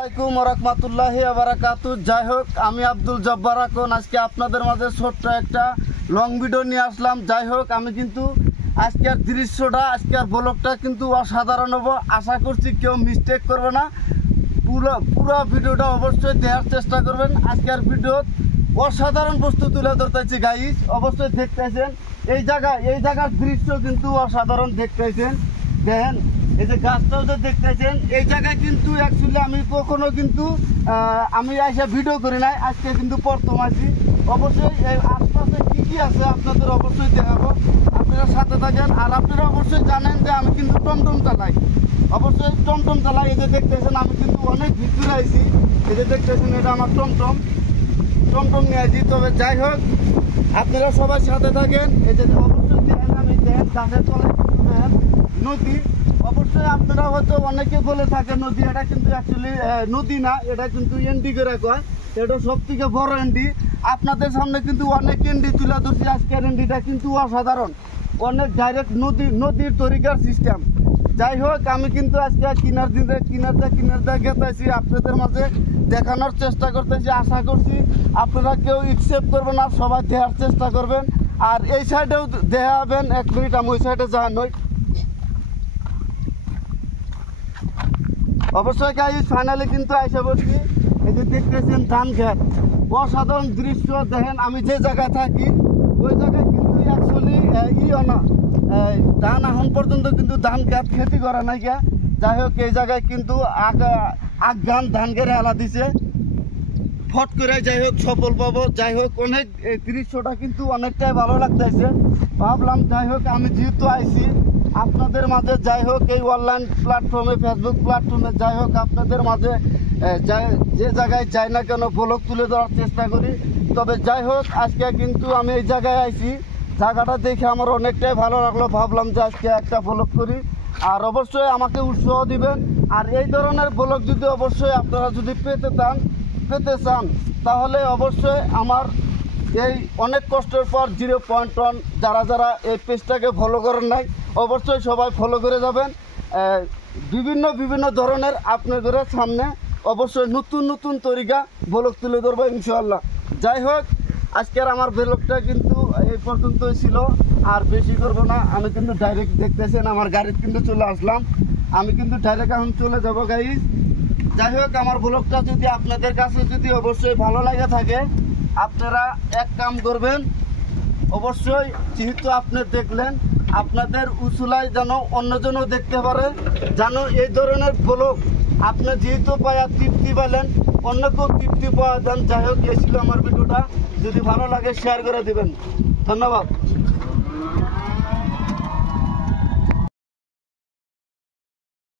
আসসালামু রাহমাতুল্লাহি ওয়া বারাকাতুহু। যাই হোক, আমি আব্দুল জব্বার এখন আজকে আপনাদের মাঝে ছোট্ট একটা লং ভিডিও নিয়ে আসলাম। যাই হোক, আমি কিন্তু আজকের দৃশ্যটা, আজকের ব্লগটা কিন্তু অসাধারণ হবো। আশা করছি কেউ মিস্টেক করবে না। পুরো ভিডিওটা অবশ্যই দেখার চেষ্টা করবেন। আজকের ভিডিও অসাধারণ বস্তু তুলে ধরতেছি গাইস, অবশ্যই দেখতেছেন। এই জায়গার দৃশ্য কিন্তু অসাধারণ দেখতেছেন। দেখেন, এই যে গাছটাও যে দেখতেছেন, এই জায়গায় কিন্তু অ্যাকচুয়ালি আমি কখনো কিন্তু আমি এসে ভিডিও করি নাই, আজকে কিন্তু প্রথম আছি। অবশ্যই এই আশপাশে কী আছে আপনাদের অবশ্যই দেখাবো, আপনারা সাথে থাকেন। আর আপনারা অবশ্যই জানেন যে আমি কিন্তু টমটম চালাই, অবশ্যই টমটম চালাই। এই যে দেখতেছেন, আমি কিন্তু অনেক ভিতরে আইছি। এই যে দেখতেছেন, এটা আমার টমটম নিয়ে আইছি। তবে যাই হোক, আপনারা সবাই সাথে থাকেন। এই যে অবশ্যই দেখেন, আমি দেখেন গাছের তলায় দেখেন নদী। অবশ্যই আপনারা হয়তো অনেকে বলে থাকে নদী, এটা কিন্তু অ্যাকচুয়ালি নদী না, এটা কিন্তু এন্ডি করে কয়। এটা সব থেকে বড় এন্ডি। আপনাদের সামনে কিন্তু অনেক এন্ডি তুলে ধরছি। আজকের এন্ডিটা কিন্তু অসাধারণ, অনেক ডাইরেক্ট নদীর তরিকার সিস্টেম। যাই হোক, আমি কিন্তু আজকে কিনার গেতেছি, আপনাদের মাঝে দেখানোর চেষ্টা করতেছি। আশা করছি আপনারা কেউ একসেপ্ট করবেন না, সবাই দেখার চেষ্টা করবেন। আর এই সাইডেও দেখাবেন। 1 মিনিট, আমি ওই সাইডে যাওয়া নই। অবশ্যই গাইস, ফাইনালি কিন্তু আইসা বসছি। এই যে দেখতেছেন ধান ক্ষেত, অসাধারণ দৃশ্য। দেখেন, আমি যে জায়গায় থাকি ওই জায়গায় কিন্তু অ্যাকচুয়ালি না, ধান এখন পর্যন্ত কিন্তু ধান ক্ষেত খেতি করা নাই গা। যাই হোক, এই জায়গায় কিন্তু আগান ধান কেড়ে আলা দিছে ফট করে। যাই হোক, সফল পাবো। যাই হোক, অনেক এই দৃশ্যটা কিন্তু অনেকটাই ভালো লাগতেছে। ভাবলাম যাই হোক, আমি যেহেতু আইছি আপনাদের মাঝে, যাই হোক এই অনলাইন প্ল্যাটফর্মে, ফেসবুক প্ল্যাটফর্মে, যাই হোক আপনাদের মাঝে যে জায়গায় যাই না কেন ব্লগ তুলে ধরার চেষ্টা করি। তবে যাই হোক, আজকে কিন্তু আমি এই জায়গায় আইছি, জায়গাটা দেখে আমার অনেকটাই ভালো লাগলো। ভাবলাম যে আজকে একটা ব্লগ করি। আর অবশ্যই আমাকে উৎসাহ দিবেন। আর এই ধরনের ব্লগ যদি অবশ্যই আপনারা যদি পেতে চান তাহলে অবশ্যই আমার এই অনেক কষ্টের পর 0.1 যারা এই পেজটাকে ফলো করেন নাই, অবশ্যই সবাই ফলো করে যাবেন। বিভিন্ন ধরনের আপনাদের সামনে অবশ্যই নতুন তরিকা ব্লগ তুলে ধরবো ইনশাআল্লাহ। যাই হোক, আজকের আমার ব্লগটা কিন্তু এই পর্যন্তই ছিল, আর বেশি করবো না। আমি কিন্তু ডাইরেক্ট দেখতেছেন আমার গাড়িতে কিন্তু চলে আসলাম। আমি কিন্তু ডাইরেক্ট এখন চলে যাবো গাইস। যাই হোক, আমার ব্লগটা যদি আপনাদের কাছে যদি অবশ্যই ভালো লাগে থাকে, আপনারা এক কাম করবেন, অবশ্যই যেহেতু আপনি দেখলেন, আপনাদের উসুলায় যেন অন্যজনও দেখতে পারে, যেন এই ধরনের ব্লগ আপনি যেহেতু পায়া তৃপ্তি পেলেন, অন্য কেউ তৃপ্তি পাওয়া দেন। যাই হোক, এই ছিল আমার ভিডিওটা। যদি ভালো লাগে শেয়ার করে দিবেন। ধন্যবাদ।